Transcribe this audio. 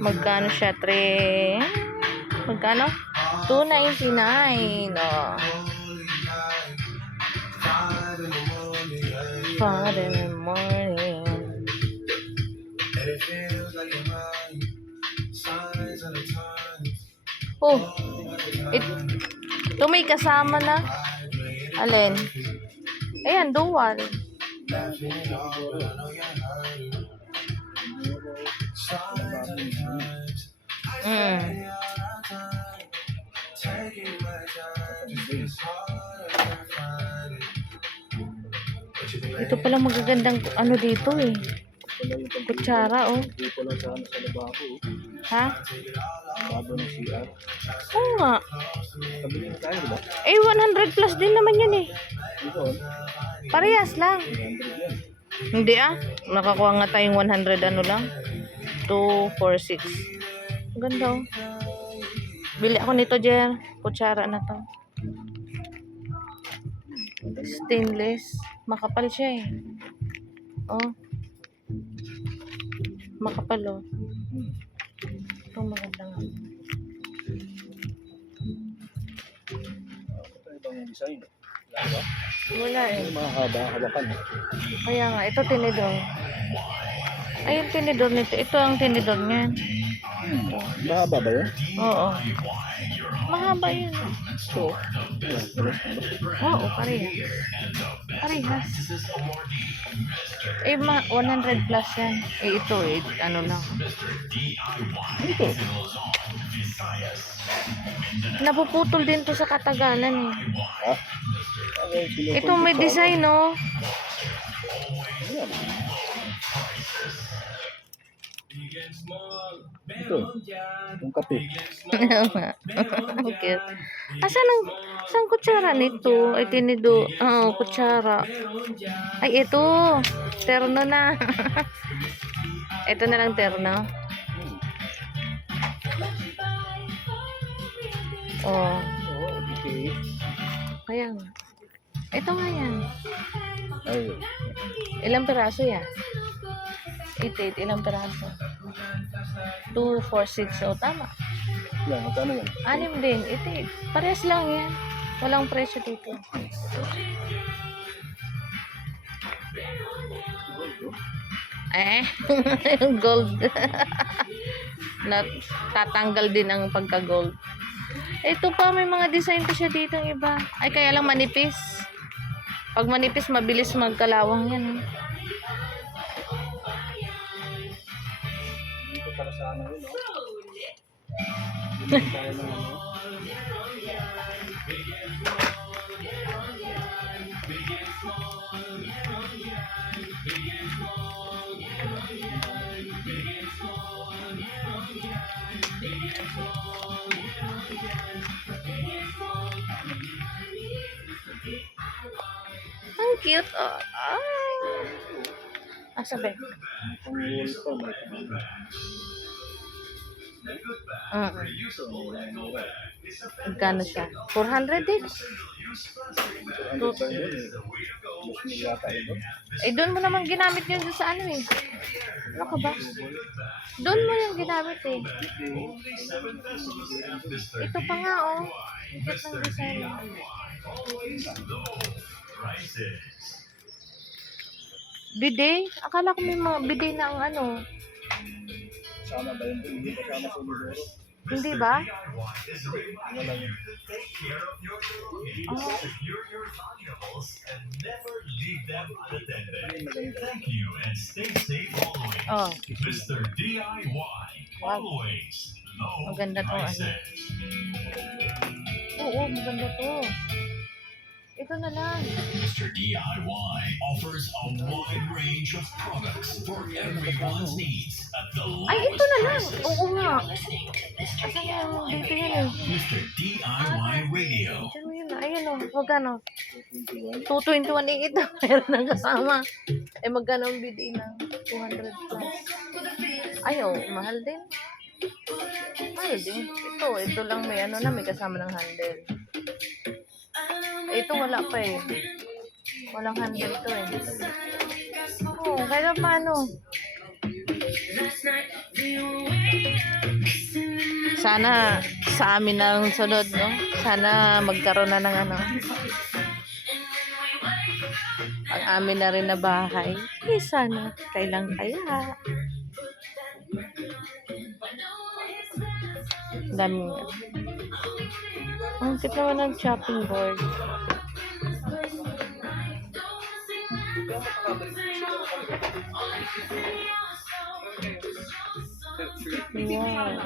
Magkano siya? Magkano? 299. Oh. 5 in the morning. Oh, ito may kasama na. Alin? Ayan, dual. Ito palang magagandang ano dito eh. Kutsara oh. Ha? Oo nga. Eh 100 plus din naman yun eh. Parehas lang. Hindi ah. Nakakuha nga tayong 100 ano lang. 2, 4, 6. Ganda oh. Bili ako nito, Jer. Kutsara na to. Stainless. Makapal siya eh. Oh. Makapal oh. Ito maganda nga. Wala eh. Mahaba-habakan. Kaya nga, ito tinidor. Ay, yung tinidor nito. Ito ang tinidor niyan. Mahaba ba yun? Oo. Mahaba yun. So, Oo, parehas. Parehas. Eh, 100 plus yan. Eh, ito eh. Ano lang. ito. Napuputol din to sa katagalan eh. Ha? Ito may design no. Ito. Yung kape. Ang cute. Saan kutsara nito? Ay, tinido. Oo, kutsara. Ay, ito. Terno na. Ito na lang terno. Oh. Okay. Kaya nga. Ito nga yan. Ay. Ilang piraso yan? 88, ilang piraso? 2, 4, 6. O, tama. Yan, magkano yan? 6 din. 88. Parehas lang yan. Walang presyo dito. Yung gold. Tatanggal din ang pagka-gold. Ito pa, may mga design pa siya dito ng iba. Ay, kaya lang manipis. Pag manipis, mabilis magkalawang yan. Ito para sa ano yun, no? Ang cute. Oh. Sabi. Magkano siya? 400 din. Eh, doon mo naman ginamit yun sa ano eh. Ano ka ba? Doon mo yung ginamit eh. Ito pa nga oh. Ikot ng design. Bidet? Akala ko may mga bidet na ang ano. Sama ba yun? Hindi kasama sa Unidoro. Hindi ba? Wala yun. Oh. Thank you and stay safe always. Oh. Mr. DIY. Always low Maganda to ano. prices. Oo, maganda to. Ito na lang. Mr. DIY offers a wide range of products for everyone's needs at the Ay, lowest ito na lang. prices. Oo nga. Kasi yung dito yan eh. Mr. DIY Radio. Diyan mo yun. Ayan o. Magkano? 221 eh ito. Meron nang kasama. Eh magkano ang bidi ng 200 plus? Ay oh, mahal din. Mahal din. Ito lang may ano na. May kasama ng handle. Ito wala pa eh. Walang handle to eh. Oo, kaya paano? Sana sa amin ang sunod, no? Sana magkaroon na ng ano. Ang amin na rin na bahay. Eh, sana. Kailan kaya? Dami nga. Ang cute naman ng chopping board. Wow.